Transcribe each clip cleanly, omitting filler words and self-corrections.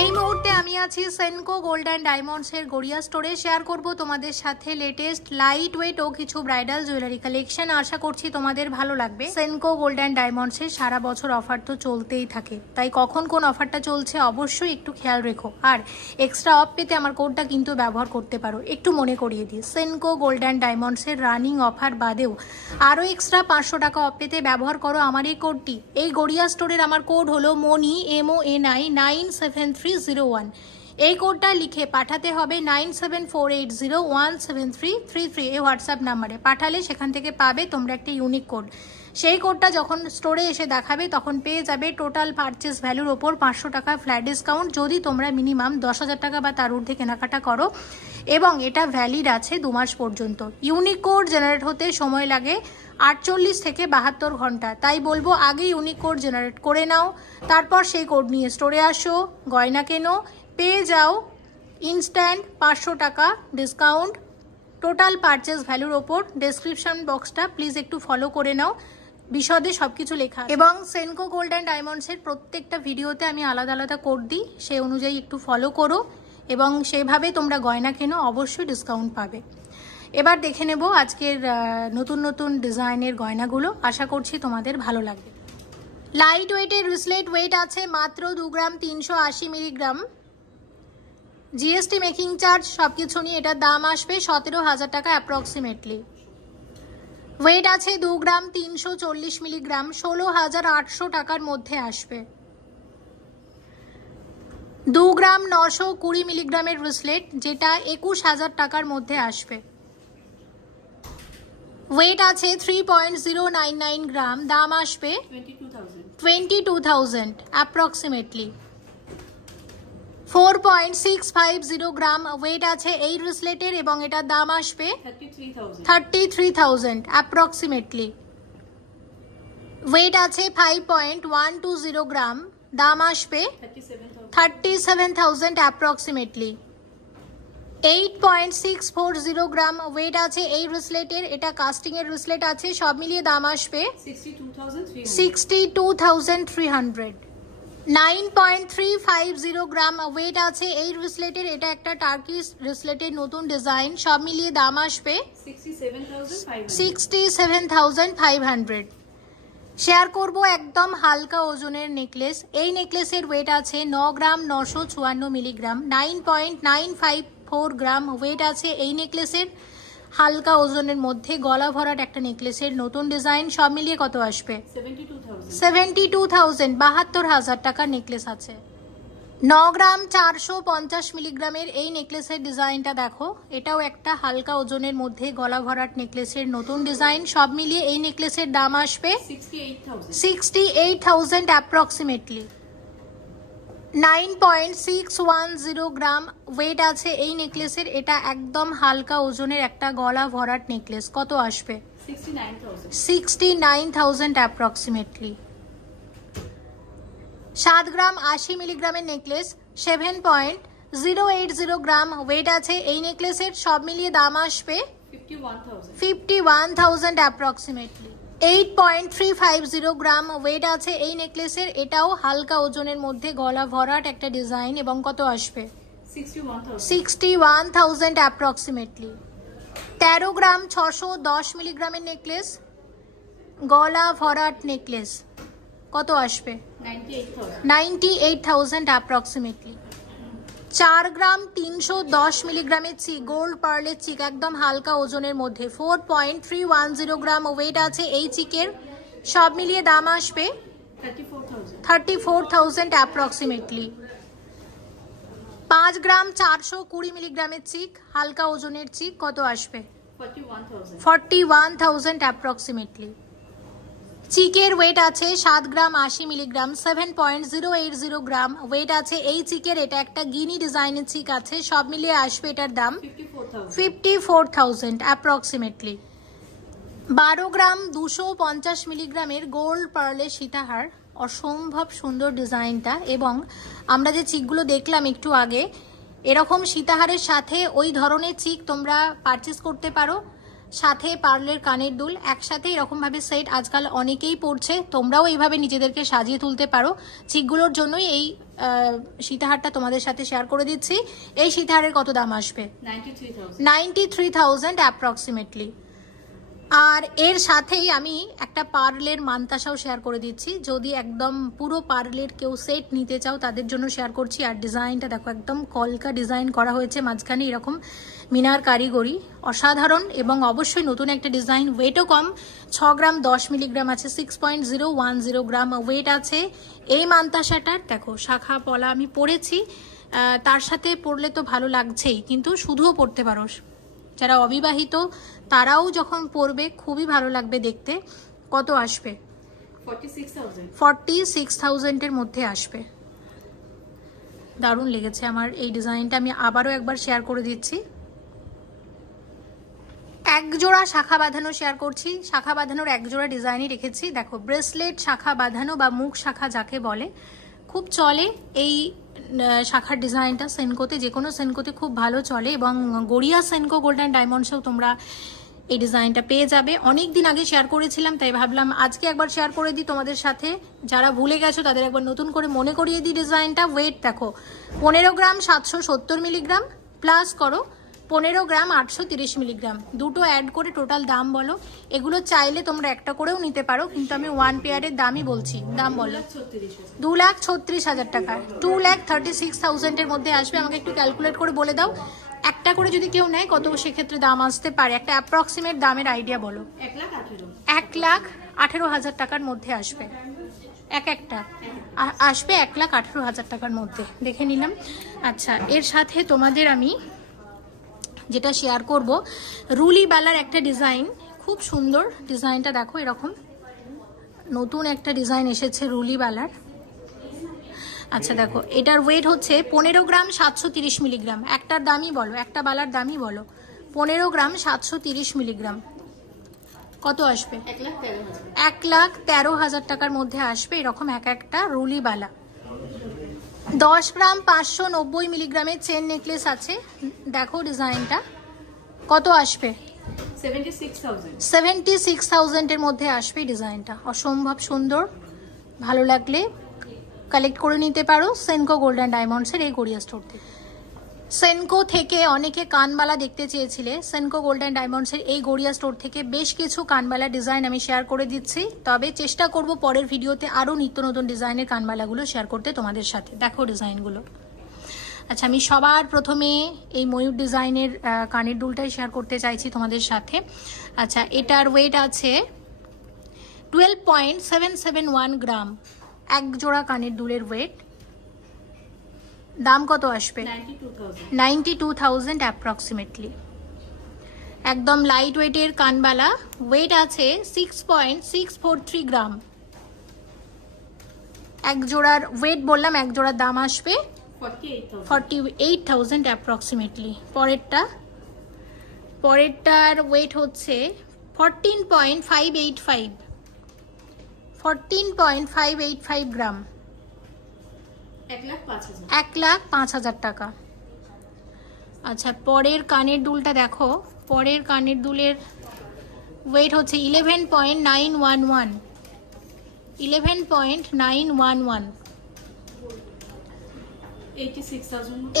এই মুহূর্তে আমি আছি সেনকো গোল্ড অ্যান্ড ডায়মন্ডসের গড়িয়া স্টোরে। শেয়ার করব তোমাদের সাথে লেটেস্ট লাইট ওয়েট ও কিছু ব্রাইডাল জুয়েলারি কালেকশন। আশা করছি তোমাদের ভালো লাগবে। সেনকো গোল্ড অ্যান্ড ডায়মন্ডসের সারা বছর অফার তো চলতেই থাকে, তাই কখন কোন অফারটা চলছে অবশ্যই একটু খেয়াল রেখো। আর এক্সট্রা অফ পেতে আমার কোডটা কিন্তু ব্যবহার করতে পারো। একটু মনে করিয়ে দিই, সেনকো গোল্ড অ্যান্ড ডায়মন্ডসের রানিং অফার বাদেও আরও এক্সট্রা 500 টাকা অফ পেতে ব্যবহার করো আমার এই কোডটি। এই গড়িয়া স্টোরের আমার কোড হলো মনি MONI 97301। এই কোডটা লিখে পাঠাতে হবে 9748017333 এই হোয়াটসঅ্যাপ নাম্বারে। পাঠালে সেখান থেকে পাবে তোমরা একটা ইউনিক কোড। সেই কোডটা যখন স্টোরে এসে দেখাবে তখন পেয়ে যাবে টোটাল পারচেস ভ্যালুর ওপর 500 টাকা ফ্ল্যাট ডিসকাউন্ট, যদি তোমরা মিনিমাম 10,000 টাকা বা তার ঊর্ধ্বে কেনাকাটা করো, এবং এটা ভ্যালিড আছে 2 মাস পর্যন্ত। ইউনিক কোড জেনারেট হতে সময় লাগে 48 থেকে 72 ঘন্টা, তাই বলবো আগে ইউনিক কোড জেনারেট করে নাও, তারপর সেই কোড নিয়ে স্টোরে আসো, গয়না কেনো, পেয়ে যাও ইনস্ট্যান্ট 500 টাকা ডিসকাউন্ট টোটাল পারচেস ভ্যালুর ওপর। ডেসক্রিপশন বক্সটা প্লিজ একটু ফলো করে নাও, বিশদে সবকিছু লেখা। এবং সেনকো গোল্ড অ্যান্ড ডায়মন্ডসের প্রত্যেকটা ভিডিওতে আমি আলাদা আলাদা কোড দিই, সেই অনুযায়ী একটু ফলো করো এবং সেইভাবে তোমরা গয়না কেনো, অবশ্যই ডিসকাউন্ট পাবে। এবার দেখে নেব আজকের নতুন নতুন ডিজাইনের গয়নাগুলো। আশা করছি তোমাদের ভালো লাগবে। লাইট ওয়েটের রিসলেট ওয়েট আছে মাত্র 2 গ্রাম 380 মিলিগ্রাম। জিএসটি মেকিং চার্জ সবকিছু নিয়ে এটার দাম আসবে 17,000 টাকা অ্যাপ্রক্সিমেটলি। ওয়েট আছে 2 গ্রাম 340 মিলিগ্রাম, 16,800 টাকার মধ্যে আসবে। 2 গ্রাম 920 মিলিগ্রামের রিসলেট, যেটা 21,000 টাকার মধ্যে আসবে। ওয়েট আছে 3.099 গ্রাম, দাম আসবে 22,000 অ্যাপ্রক্সিমেটলি। 4.650 গ্রাম ওয়েট আছে এই রিসলেটের এবং এটার দাম আসবে 33,000 অ্যাপ্রক্সিমেটলি। ওয়েট আছে 5.120 গ্রাম, দাম আসবে 37,000 অ্যাপ্রক্সিমেটলি। 8.640 গ্রাম ওয়েট আছে এই রিসলেটের, এটা কাস্টিং এর রিসলেট আছে, সব মিলিয়ে দাম আসবে 62,300। 9.350 গ্রাম ওয়েট আছে এই রিসলেটের, এটা একটা টার্কিশ রিসলেটের নতুন ডিজাইন, সব মিলিয়ে দাম আসবে 67,500। শেয়ার করব একদম হালকা ওজনের নেকলেস। এই নেকলেসের ওয়েট আছে 9 গ্রাম 954 মিলিগ্রাম। 9.954 গ্রাম ওয়েট আছে এই নেকলেসের, হালকা ওজনের মধ্যে গলা ভরাট একটা নেকলেসের নতুন ডিজাইন, সব মিলিয়ে কত আসবে 72,000 72,000 টাকার নেকলেস আছে। 9 গ্রাম 450 মিলিগ্রামের এই নেকলেসের ডিজাইনটা দেখো, এটাও একটা হালকা ওজনের মধ্যে গলা ভরাট নেকলেসের নতুন ডিজাইন, সব মিলিয়ে এই নেকলেসের দাম আসবে 68,000 অ্যাপ্রক্সিমেটলি। 9.610 গ্রাম ওয়েট আছে এই নেকলেসের, এটা একদম হালকা ওজনের একটা গলা ভরাট নেকলেস, কত আসবে 69,000 অ্যাপ্রক্সিমেটলি। 7 গ্রাম 80 মিলিগ্রামের নেকলেস, 7.080 গ্রাম ওয়েট আছে এই নেকলেসের, সব মিলিয়ে দাম আসবে 51,000 অ্যাপ্রক্সিমেটলি। 8.350 গ্রাম ওয়েট আছে এই নেকলেসের, এটাও হালকা ওজনের মধ্যে গলা ভরাট একটা ডিজাইন, এবং কত আসবে 61,000 অ্যাপ্রক্সিমেটলি। 13 গ্রাম 610 মিলিগ্রামের নেকলেস, গলা ভরাট নেকলেস, কত আসবে 98,000 অ্যাপ্রক্সিমেটলি। 4 গ্রাম 310 মিলিগ্রামের চিক, গোল্ড পার্লের চিক, একদম হালকা ওজনের মধ্যে, 4.310 গ্রাম ওয়েট আছে এই চিকের, সব মিলিয়ে দাম আসবে 34,000 অ্যাপ্রক্সিমেটলি। 5 গ্রাম 420 মিলিগ্রামের চিক, হালকা ওজনের চিক, কত আসবে 41,000 অ্যাপ্রক্সিমেটলি। চিকের ওয়েট আছে 7 গ্রাম 80 মিলিগ্রাম, 7.080 গ্রাম ওয়েট আছে এই চিকের, এটা একটা গিনি ডিজাইনের চিক আছে, সব মিলিয়ে আসবে এটার দাম 54,000 অ্যাপ্রক্সিমেটলি। 12 গ্রাম 250 মিলিগ্রামের গোল্ড পার্লের সীতাহার, অসম্ভব সুন্দর ডিজাইনটা, এবং আমরা যে চিকগুলো দেখলাম একটু আগে, এরকম সীতাহারের সাথে ওই ধরনের চিক তোমরা পারচেস করতে পারো। সাথে পার্লের কানের দুল, একসাথে এরকমভাবে সেট আজকাল অনেকেই পরছে, তোমরাও এইভাবে নিজেদেরকে সাজিয়ে তুলতে পারো। চিকগুলোর জন্যই এই সীতাহারটা তোমাদের সাথে শেয়ার করে দিচ্ছি। এই সীতাহারের কত দাম আসবে? 93,000 অ্যাপ্রক্সিমেটলি। আর এর সাথেই আমি একটা পার্লের মানতাসাও শেয়ার করে দিচ্ছি, যদি একদম পুরো পার্লের কেউ সেট নিতে চাও তাদের জন্য শেয়ার করছি। আর ডিজাইনটা দেখো, একদম কলকা ডিজাইন করা হয়েছে, মাঝখানে এরকম মিনার কারিগরি, অসাধারণ এবং অবশ্যই নতুন একটা ডিজাইন। ওয়েটও কম, 6 গ্রাম 10 মিলিগ্রাম আছে, 6.010 গ্রাম ওয়েট আছে এই মানতাসাটার। দেখো শাখা পলা আমি পরেছি, তার সাথে পরলে তো ভালো লাগছেই, কিন্তু শুধুও পরতে পারো। যারা অবিবাহিত তারাও যখন পরবে খুবই ভালো লাগবে দেখতে। কত আসবে? 46,000 এর মধ্যে আসবে। দারুণ লেগেছে আমার এই ডিজাইনটা, আমি আবারও একবার শেয়ার করে দিচ্ছি। এক জোড়া শাখা বাঁধানো শেয়ার করছি, শাখা বাঁধানোর এক জোড়া ডিজাইনই রেখেছি। দেখো ব্রেসলেট শাখা বাঁধানো বা মুখ শাখা যাকে বলে, খুব চলে এই শাখার ডিজাইনটা। সেনকোতে, যে কোনো সেনকোতে খুব ভালো চলে, এবং গড়িয়া সেনকো গোল্ড অ্যান্ড ডায়মন্ডসেও তোমরা এই ডিজাইনটা পেয়ে যাবে। অনেক দিন আগে শেয়ার করেছিলাম, তাই ভাবলাম আজকে একবার শেয়ার করে দিই তোমাদের সাথে। যারা ভুলে গেছো তাদের একবার নতুন করে মনে করিয়ে দিই ডিজাইনটা। ওয়েট দেখো 15 গ্রাম 770 মিলিগ্রাম, প্লাস করো 15 গ্রাম 830 মিলিগ্রাম, দুটো অ্যাড করে টোটাল দাম বলো। এগুলো চাইলে তোমরা একটা করেও নিতে পারো, কিন্তু আমি ওয়ান পেয়ারের দামই বলছি। দাম বলো? 2,36,000 টাকা, 2,36,000 এর মধ্যে আসবে। আমাকে একটু ক্যালকুলেট করে বলে দাও, একটা করে যদি কেউ নেয় কত সেক্ষেত্রে দাম আসতে পারে? একটা অ্যাপ্রক্সিমেট দামের আইডিয়া বলো। 1,18,000 টাকার মধ্যে আসবে। একটা আসবে 1,18,000 টাকার মধ্যে, দেখে নিলাম। আচ্ছা, এর সাথে তোমাদের আমি যেটা শেয়ার করব, রুলি বালার একটা ডিজাইন, খুব সুন্দর ডিজাইনটা দেখো। এরকম নতুন একটা ডিজাইন এসেছে রুলি বালার। আচ্ছা দেখো, এটার ওয়েট হচ্ছে 15 গ্রাম 730 মিলিগ্রাম। একটার দামই বলো, একটা বালার দামই বলো। 15 গ্রাম 730 মিলিগ্রাম কত আসবে? 1,13,000 টাকার মধ্যে আসবে এরকম একটা রুলি বালা। 10 গ্রাম 590 মিলিগ্রামের চেন নেকলেস আছে, দেখো ডিজাইনটা কত আসবে? 76,000 এর মধ্যে আসবে ডিজাইনটা। অসম্ভব সুন্দর, ভালো লাগলে কালেক্ট করে নিতে পারো সেনকো গোল্ড অ্যান্ড ডায়মন্ডসের এই গড়িয়া স্টোর থেকে। সেনকো থেকে অনেকে কানবালা দেখতে চেয়েছিলে, সেনকো গোল্ড অ্যান্ড ডায়মন্ডসের এই গড়িয়া স্টোর থেকে বেশ কিছু কানবালা ডিজাইন আমি শেয়ার করে দিচ্ছি। তবে চেষ্টা করব পরের ভিডিওতে আরও নিত্য নতুন ডিজাইনের কানবালাগুলো শেয়ার করতে তোমাদের সাথে। দেখো ডিজাইনগুলো। আচ্ছা, আমি সবার প্রথমে এই ময়ূর ডিজাইনের কানের দুলটাই শেয়ার করতে চাইছি তোমাদের সাথে। আচ্ছা, এটার ওয়েট আছে 12.771 গ্রাম, এক জোড়া কানের দুলের ওয়েট। দাম কত আসবে? 92,000 অ্যাপ্রক্সিমেটলি। একদম লাইট ওয়েটের কানবালা, ওয়েট আছে 6.643 গ্রাম। এক জোড়ার ওয়েট বললাম, এক জোড়ার দাম আসবে 48,000 অ্যাপ্রক্সিমেটলি। পরেরটার ওয়েট হচ্ছে 14.585 গ্রাম, 1,05,000 টাকা। আচ্ছা, পরের কানের দুলটা দেখো, পরের কানের দুলের ওয়েট হচ্ছে 11.911,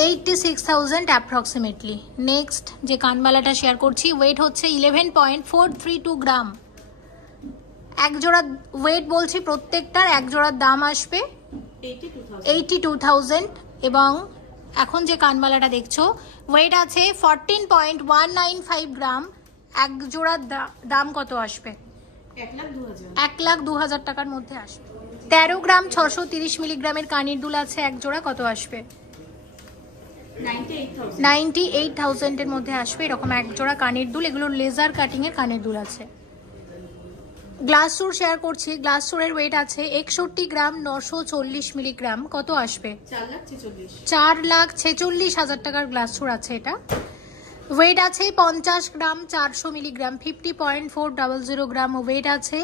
86,000 অ্যাপ্রক্সিমেটলি। নেক্সট যে কানবালাটা শেয়ার করছি, ওয়েট হচ্ছে 11.432 গ্রাম। এক জোড়া ওয়েট বলছি প্রত্যেকটার, এক জোড়ার দাম আসবে 82,000। এবং এখন যে কানবালাটা দেখছো, ওয়েট আছে 14.195 গ্রাম, এক জোড়ার দাম কত আসবে? 1,02,000 টাকার মধ্যে আসবে। 13 গ্রাম 630 মিলিগ্রামের কানের দুল আছে এক জোড়া, কত আসবে? 98,000 এর মধ্যে আসবে এরকম এক জোড়া কানের দুল। এগুলো লেজার কাটিং এর কানের দুল আছে। গ্লাস সুর শেয়ার করছি, গ্লাস সুরের ওয়েট আছে 61 গ্রাম 940 মিলিগ্রাম, কত আসবে? 4,46,000 টাকার গ্লাস সুর আছে এটা। ওয়েট আছে 50 গ্রাম 400 মিলিগ্রাম, 50.400 গ্রাম ওয়েট আছে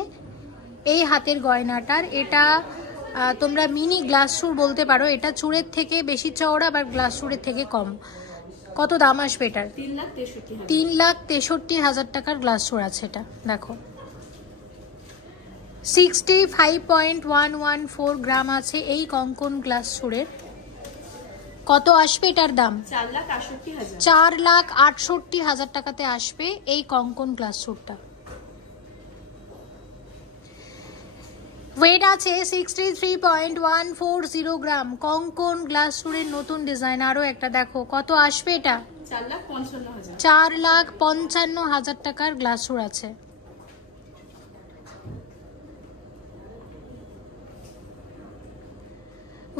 এই হাতের গয়নাটার। এটা তোমরা মিনি গ্লাস সুর বলতে পারো, এটা চূড়ের থেকে বেশি চওড়া, আবার গ্লাস সুরের থেকে কম। কত দাম আসবে এটার? 3,63,000। 3,63,000 টাকার গ্লাস স্টোর আছে এটা। দেখো 65.114 গ্রাম আছে এই কঙ্কন গ্লাস স্টোরের। কত আসবে এটার দাম? 4,68,000। 4,68,000 টাকাতে আসবে এই কঙ্কন গ্লাস স্টোরটা। ওয়েট আছে 63.140 গ্রাম, কঙ্কন গ্লাস স্টোরের নতুন ডিজাইন। আরো একটা দেখো, কত আসবে এটা? 4,55,000। 4,55,000 টাকার গ্লাস স্টোর আছে।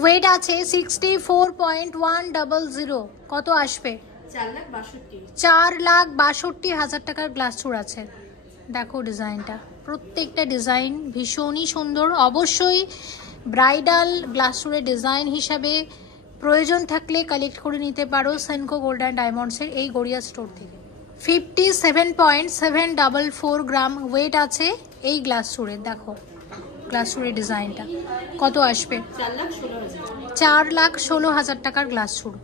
ওয়েট আছে 64.100, কত আসবে? 4,62,000। 4,62,000 টাকার গ্লাস স্টোর আছে। দেখো ডিজাইনটা, প্রত্যেকটা ডিজাইন ভীষণই সুন্দর। অবশ্যই ব্রাইডাল গ্লাস স্টোরের ডিজাইন হিসাবে প্রয়োজন থাকলে কালেক্ট করে নিতে পারো সেনকো গোল্ড অ্যান্ড ডায়মন্ডসের এই গড়িয়া স্টোর থেকে। 57.744 গ্রাম ওয়েট আছে এই গ্লাস স্টোরের। দেখো গ্লাস স্টোরের ডিজাইনটা, কত আসবে? 4,16,000। 4,16,000 টাকার গ্লাস স্টোর।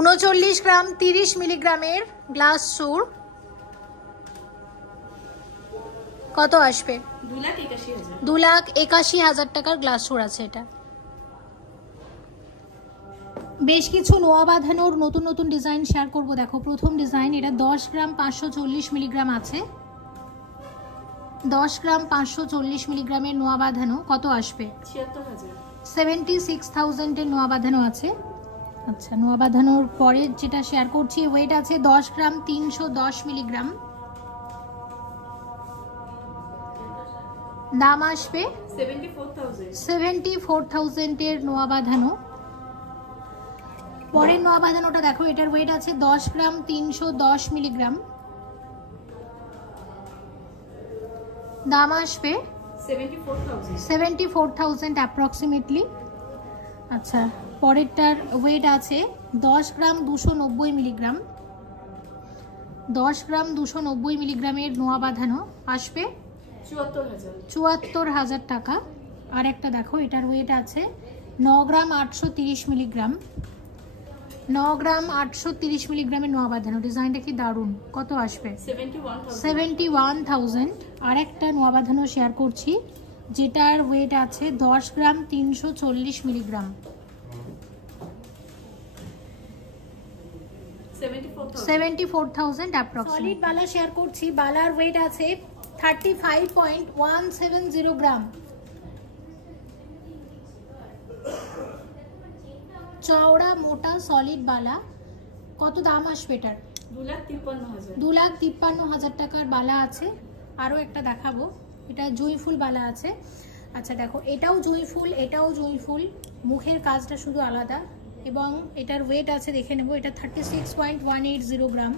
উনচল্লিশ গ্রাম 30 মিলিগ্রামের গ্লাস স্টোর, কত আসবে? 2,81,000। 2,81,000 টাকার গ্লাস স্টোর আছে এটা। বেশ কিছু নোয়া বাঁধানোর নতুন নতুন ডিজাইন শেয়ার করব। দেখো প্রথম ডিজাইন, এটা 10 গ্রাম 540 মিলিগ্রাম আছে। 10 গ্রাম 540 মিলিগ্রামের নোয়া বাঁধানো, কত আসবে? 76,000। 76,000 এর নোয়া বাঁধানো আছে। আচ্ছা, নোয়া বাঁধানোর পরে যেটা শেয়ার করছি, ওয়েট আছে 10 গ্রাম 310 মিলিগ্রাম, দাম আসবে 74,000 এর নোয়া বাঁধানো। পরের নোয়া বাঁধানোটা দেখো, এটার ওয়েট আছে 10 গ্রাম 310 মিলিগ্রাম, দাম আসবে 74,000 অ্যাপ্রক্সিমেটলি। আচ্ছা, পরেরটার ওয়েট আছে 10 গ্রাম 290 মিলিগ্রাম, 10 গ্রাম 290 মিলিগ্রামের নোয়া বাঁধানো আসবে 74,000 টাকা। আর একটা দেখো, এটার ওয়েট আছে 9 গ্রাম 830 মিলিগ্রাম, 9 গ্রাম 830 মিলিগ্রামের নোয়া বাঁধানো। ডিজাইনটা কি দারুণ, কত আসবে? 71,000। আর একটা নোয়া বাঁধানো শেয়ার করছি, যেটার ওয়েট আছে 10 গ্রাম 340 মিলিগ্রাম, 74,000 অ্যাপ্রক্সিমেট। সলিড বালা শেয়ার করছি, বালার ওয়েট আছে 35.170 গ্রাম, চওড়া মোটা সলিড বালা। কত দাম আসবে এটার? 2,53,000। 2,53,000 টাকার বালা আছে। আরও একটা দেখাবো, এটা জুঁই ফুল বালা আছে। আচ্ছা দেখো, এটাও জুঁই ফুল, এটাও জুঁই ফুল, মুখের কাজটা শুধু আলাদা। এবং এটার ওয়েট আছে দেখে নেবো, এটা 36.180 গ্রাম।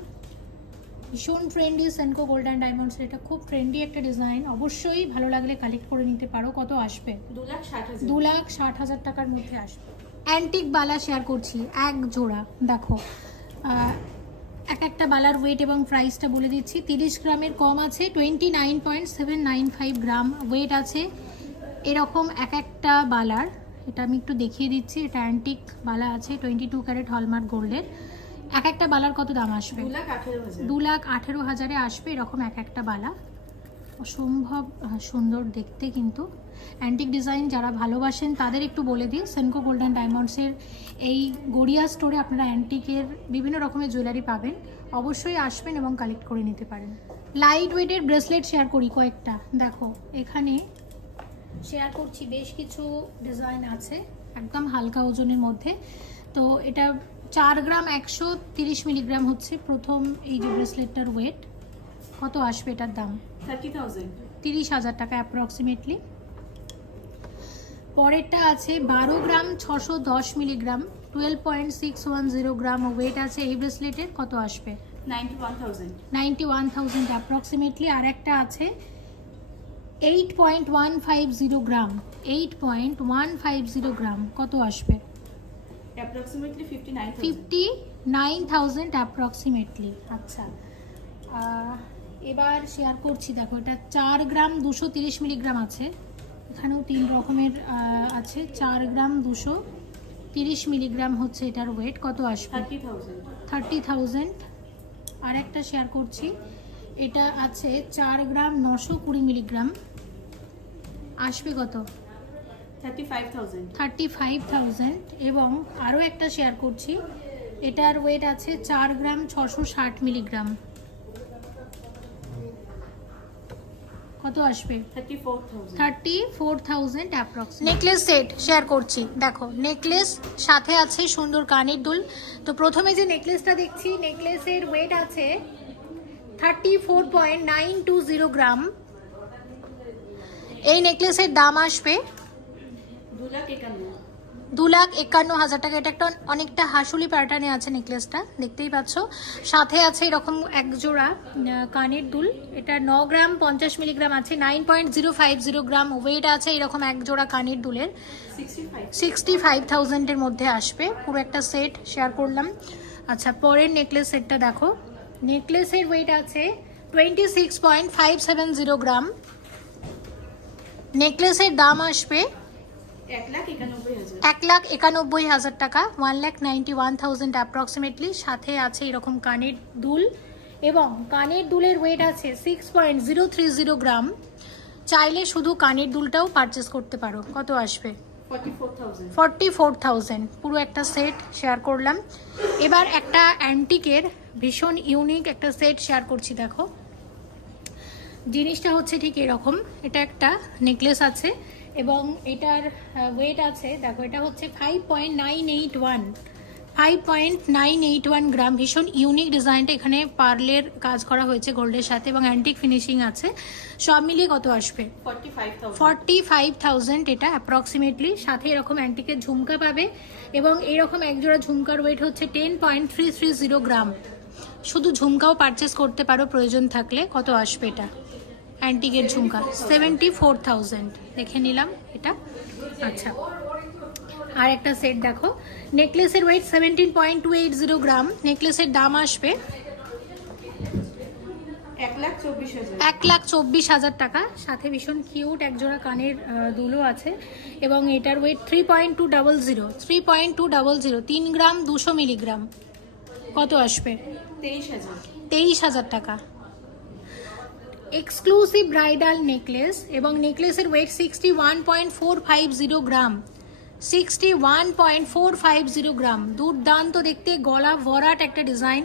ভীষণ trendy Senco gold and diamonds, এটা খুব ট্রেন্ডি একটা ডিজাইন। অবশ্যই ভালো লাগলে কালেক্ট করে নিতে পারো। কত আসবে? 2,60,000 টাকার মধ্যে আসবে। অ্যান্টিক বালা শেয়ার করছি, এক জোড়া। দেখো এক একটা বালার ওয়েট এবং প্রাইসটা বলে দিচ্ছি। 30 গ্রামের কম আছে, 29.795 গ্রাম ওয়েট আছে এরকম এক একটা বালার। এটা আমি একটু দেখিয়ে দিচ্ছি, এটা অ্যান্টিক বালা আছে 22 ক্যারেট হলমার্ক গোল্ডের। এক একটা বালার কত দাম আসবে? 2,18,000 আসবে এরকম এক একটা বালা। অসম্ভব সুন্দর দেখতে, কিন্তু অ্যান্টিক ডিজাইন যারা ভালোবাসেন তাদের একটু বলে দিই, সেনকো গোল্ড অ্যান্ড ডায়মন্ডসের এই গড়িয়া স্টোরে আপনারা অ্যান্টিকের বিভিন্ন রকমের জুয়েলারি পাবেন। অবশ্যই আসবেন এবং কালেক্ট করে নিতে পারেন। লাইট ওয়েটের ব্রেসলেট শেয়ার করি কয়েকটা। দেখো এখানে শেয়ার করছি বেশ কিছু ডিজাইন আছে একদম হালকা ওজনের মধ্যে। তো এটা 4 গ্রাম 130 মিলিগ্রাম হচ্ছে প্রথম এই যে ব্রেসলেটটার ওয়েট। কত আসবে এটার দাম? 30,000 টাকা অ্যাপ্রক্সিমেটলি। পরেরটা আছে 12 গ্রাম 610 মিলিগ্রাম, 12.610 গ্রাম ওয়েট আছে এই ব্রেসলেটের। কত আসবে? 91,000 অ্যাপ্রক্সিমেটলি। আর একটা আছে 8.150 গ্রাম, 8.150 গ্রাম, কত আসবে? Approximately 59,000 approximately. আচ্ছা, এবার শেয়ার করছি। দেখো এটা 4 গ্রাম 230 মিলিগ্রাম আছে, এখানেও 3 রকমের আছে। 4 গ্রাম 230 মিলিগ্রাম হচ্ছে এটার ওয়েট। কত আসবে? 30,000। আর একটা শেয়ার করছি, এটা আছে 4 গ্রাম 920 মিলিগ্রাম, আসবে কত? 35,000। এবং আরও একটা শেয়ার করছি, এটার ওয়েট আছে 4 গ্রাম 660 মিলিগ্রাম, কত আসবে? 34,000 অ্যাপ্রক্স। নেকলেস সেট শেয়ার করছি, দেখো নেকলেস সাথে আছে সুন্দর কানের দুল। তো প্রথমে যে নেকলেসটা দেখছি, নেকলেসের ওয়েট আছে 34.920 গ্রাম। এই নেকলেসের দাম আসবে 2,51,000 টাকা। এটা একটা অনেকটা হাসুলি প্যাটার্নে আছে নেকলেসটা, দেখতেই পাচ্ছ। সাথে আছে এরকম এক জোড়া কানের দুল, এটা 9 গ্রাম 50 মিলিগ্রাম আছে, 9.050 গ্রাম ওয়েট আছে। এরকম এক জোড়া কানের দুলের 65,000 এর মধ্যে আসবে। পুরো একটা সেট শেয়ার করলাম। আচ্ছা, পরের নেকলেস সেটটা দেখো, নেকলেসের ওয়েট আছে 26.570 গ্রাম। নেকলেসের দাম আসবে 1,91,000 টাকা, 1,91,000 অ্যাপ্রক্সিমেটলি। সাথে আছে এরকম কানের দুল, এবং কানের দুলের ওয়েট আছে 6.030 গ্রাম। চাইলে শুধু কানের দুলটাও পারচেস করতে পারো। কত আসবে? 44,000। পুরো একটা সেট শেয়ার করলাম। এবার একটা অ্যান্টিকের ভীষণ ইউনিক একটা সেট শেয়ার করছি। দেখো জিনিসটা হচ্ছে ঠিক এরকম, এটা একটা নেকলেস আছে এবং এটার ওয়েট আছে, দেখো এটা হচ্ছে 5.981 গ্রাম। ভীষণ ইউনিক ডিজাইনটা, এখানে পার্লের কাজ করা হয়েছে গোল্ডের সাথে এবং অ্যান্টিক ফিনিশিং আছে। সব মিলিয়ে কত আসবে? 45,000 এটা অ্যাপ্রক্সিমেটলি। সাথে এরকম অ্যান্টিকের ঝুমকা পাবে এবং এইরকম একজোড়া ঝুমকার ওয়েট হচ্ছে 10.330 গ্রাম। শুধু ঝুমকাও পারচেস করতে পারো প্রয়োজন থাকলে। কত আসবে এটা? অ্যান্টিকের ঝুমকা 74,000 দেখে নিলাম এটা। আচ্ছা, আর একটা সেট দেখো, নেকলেসের ওয়েট 17.280 গ্রাম। নেকলেসের দাম আসবে 1,24,000 টাকা। সাথে ভীষণ কিউট একজোড়া কানের দুলও আছে এবং এটার ওয়েট 3.200 3 গ্রাম 200 মিলিগ্রাম। কত আসবে? 23,000 টাকা। এক্সক্লুসিভ ব্রাইডাল নেকলেস এবং নেকলেসের ওয়েট 61.450 গ্রাম। 61.450 গ্রাম, দুর্দান্ত দেখতে, গলা ভরাট একটা ডিজাইন।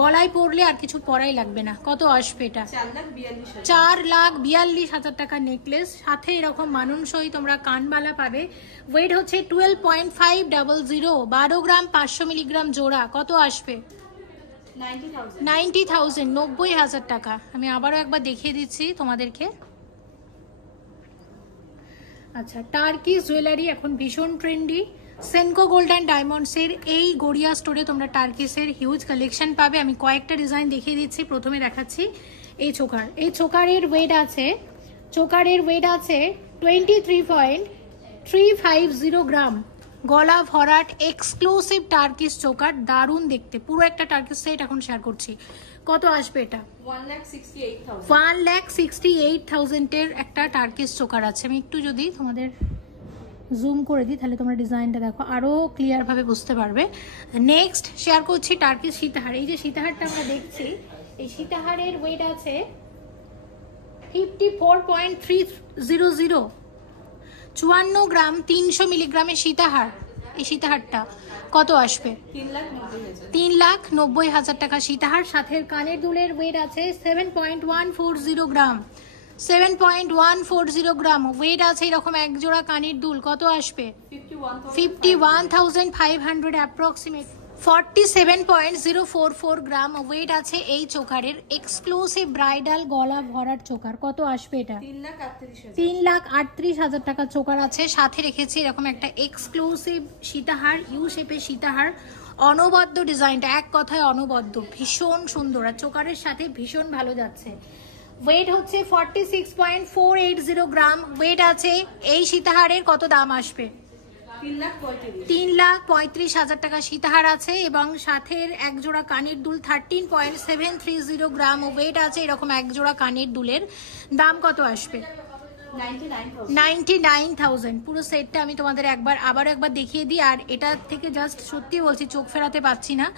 গলায় পরলে আর কিছু পরাই লাগবে না। কত আসবে এটা? 4,42,000 টাকা নেকলেস। সাথে এরকম মানানসই তোমরা কানবালা পাবে। ওয়েট হচ্ছে 12.500, 12 গ্রাম 500 মিলিগ্রাম জোড়া। কত আসবে? 90,000 90,000 টাকা। আমি আবারও একবার দেখিয়ে দিচ্ছি তোমাদেরকে। আচ্ছা, টার্কিস জুয়েলারি এখন ভীষণ ট্রেন্ডি। সেনকো গোল্ড অ্যান্ড ডায়মন্ডসের এই গড়িয়া স্টোরে তোমরা টার্কিসের হিউজ কালেকশন পাবে। আমি কয়েকটা ডিজাইন দেখিয়ে দিচ্ছি। প্রথমে দেখাচ্ছি এই চোকার। এই চোকারের ওয়েট আছে 23.350 গ্রাম। গলা ভরাট এক্সক্লুসিভ টার্কিস চোকার, দারুণ দেখতে। পুরো একটা টার্কিস সেট এখন শেয়ার করছি। কত আসবে এটা? 1,68,000 এর একটা টার্কিস চোকার আছে। আমি একটু যদি তোমাদের জুম করে দিই তাহলে তোমরা ডিজাইনটা দেখো, আরো ক্লিয়ার ভাবে বুঝতে পারবে। নেক্সট শেয়ার করছি টার্কিস সীতাহার। এই যে সীতাহারটা আমরা দেখছি, এই সীতাহারের ওয়েট আছে 54.300, 54 গ্রাম 300 মিলিগ্রামের সীতাহার। এই সীতাহারটা কত আসবে? 3,90,000 টাকা সীতাহার। সাথে কানের দুলের ওয়েট আছে 7.140 গ্রাম। 7.140 গ্রাম ওয়েট আছে এরকম এক জোড়া কানের দুল। কত আসবে? 51,500 অ্যাপ্রক্সিমেট। 47.044 গ্রাম ওয়েট আছে এই চোকারের। এক্সক্লুসিভ ব্রাইডাল গলা ভরাট চোকার। কত আসবে এটা? 3,38,000 টাকা চোকার আছে। সাথে রেখেছি এরকম একটা এক্সক্লুসিভ সীতাহার, ইউ শেপের সীতাহার। অনবদ্য ডিজাইনটা, এক কথায় অনবদ্য, ভীষণ সুন্দর আর চোকারের সাথে ভীষণ ভালো যাচ্ছে। ওয়েট হচ্ছে 46.480 গ্রাম ওয়েট আছে এই সীতাহারের। কত দাম আসবে? 3,35,000 টাকা সীতাহার আছে এবং সাথে এক জোড়া কানের দুল 13.730 গ্রাম ওয়েট আছে এরকম এক জোড়া কানের দুলের। দাম কত আসবে? 99,000 পুরো সেটটা আমি তোমাদের আবারও একবার দেখিয়ে দিই। আর এটা থেকে জাস্ট সত্যি বলছি, চোখ ফেরাতে পারছি না।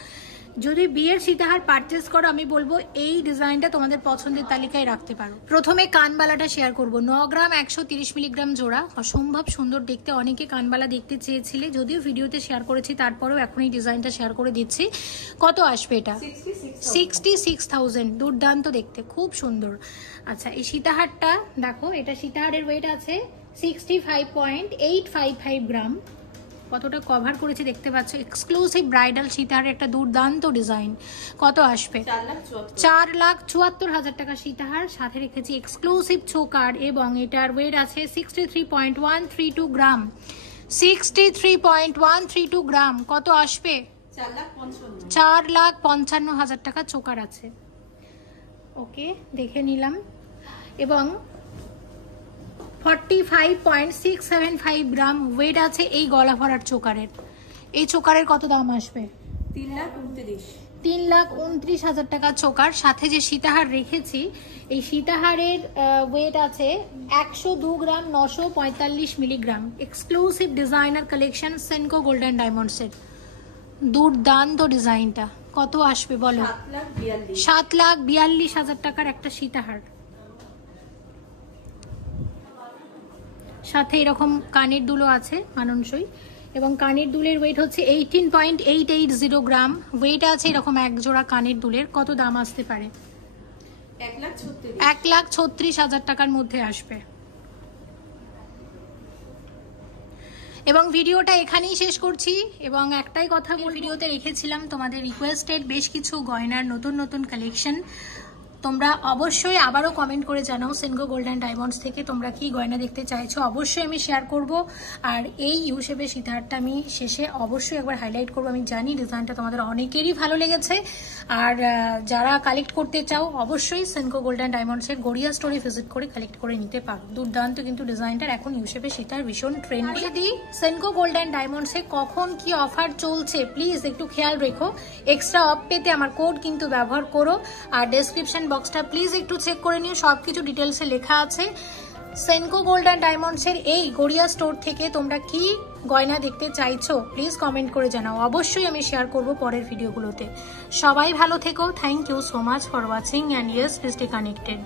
যদি বিয়ের সীতাহার পারচেস করো, আমি বলবো এই ডিজাইনটা তোমাদের পছন্দের তালিকায় রাখতে পারো। প্রথমে কানবালাটা শেয়ার করব। 9 গ্রাম 130 মিলিগ্রাম জোড়া, অসম্ভব সুন্দর দেখতে। অনেকে কানবালা দেখতে চেয়েছিলে, যদিও ভিডিওতে শেয়ার করেছি, তারপরেও এখন এই ডিজাইনটা শেয়ার করে দিচ্ছি। কত আসবে এটা? 66,000। দুর্দান্ত দেখতে, খুব সুন্দর। আচ্ছা, এই সীতাহারটা দেখো, এটা সীতাহারের ওয়েট আছে 65.855 গ্রাম। কতটা কভার করেছে দেখতে পাচ্ছ। এক্সক্লুসিভ ব্রাইডাল সীতাহারের একটা দুর্দান্ত ডিজাইন। কত আসবে? 4,74,000 টাকা সীতাহার। সাথে রেখেছি এক্সক্লুসিভ চোকার এবং এটার ওয়েট আছে 63.132 গ্রাম। 63.132 গ্রাম। কত আসবে? 4,55,000 টাকা চোকার আছে। ওকে, দেখে নিলাম। এবং 45.675 গ্রাম ওয়েট আছে এই গলা ভরার চোকারের। এই চোকারের কত দাম আসবে? 3,29,000 টাকা চোকার। সাথে যে সীতাহার রেখেছি, এই সীতাহারের ওয়েট আছে 102 gram 945 milligram. Exclusive designer collection Senco golden ডায়মন্ডসের। দুর্দান্ত ডিজাইনটা। কত আসবে বলো? 7,42,000 টাকার একটা সীতাহার। সাথে এরকম কানের দুলও আছে মানানসই, এবং কানের দুলের ওয়েট হচ্ছে 18.880 গ্রাম। ওয়েট আছে এরকম এক জোড়া কানের দুলের। কত দাম আসতে পারে? 1,36,000 টাকার মধ্যে আসবে। এবং ভিডিওটা এখানেই শেষ করছি। এবং একটাই কথা ভিডিওতে রেখেছিলাম, তোমাদের রিকোয়েস্টেড বেশ কিছু গয়নার নতুন নতুন কালেকশন। তোমরা অবশ্যই আবারও কমেন্ট করে জানাও সেনকো গোল্ডেন ডায়মন্ডস থেকে তোমরা কি গয়না দেখতে চাইছো। অবশ্যই আমি শেয়ার করব। আর এই ইউ শেপের সীতাহারটা আমি শেষে অবশ্যই একবার হাইলাইট করবো। আমি জানি ডিজাইনটা তোমাদের অনেকেরই ভালো লেগেছে। আর যারা কালেক্ট করতে চাও, অবশ্যই সেনকো গোল্ডেন ডায়মন্ডসের গড়িয়া স্টোরে ভিজিট করে কালেক্ট করে নিতে পারো। দুর্দান্ত কিন্তু ডিজাইনটার। এখন ইউ শেপের সীতাহার ভীষণ ট্রেন্ডি। যদি সেনকো গোল্ডেন ডায়মন্ডসে কখন কি অফার চলছে প্লিজ একটু খেয়াল রেখো। এক্সট্রা অফ পেতে আমার কোড কিন্তু ব্যবহার করো। আর ডেসক্রিপশন বক্সটা প্লিজ একটু চেক করে নিও, সবকিছু ডিটেলসে লেখা আছে। সেনকো গোল্ডেন ডায়মন্ডসের এই গড়িয়া স্টোর থেকে তোমরা কি গয়না দেখতে চাইছো প্লিজ কমেন্ট করে জানাও। অবশ্যই আমি শেয়ার করব পরের ভিডিওগুলোতে। সবাই ভালো থেকো। Thank you so much for watching and yes, stay connected.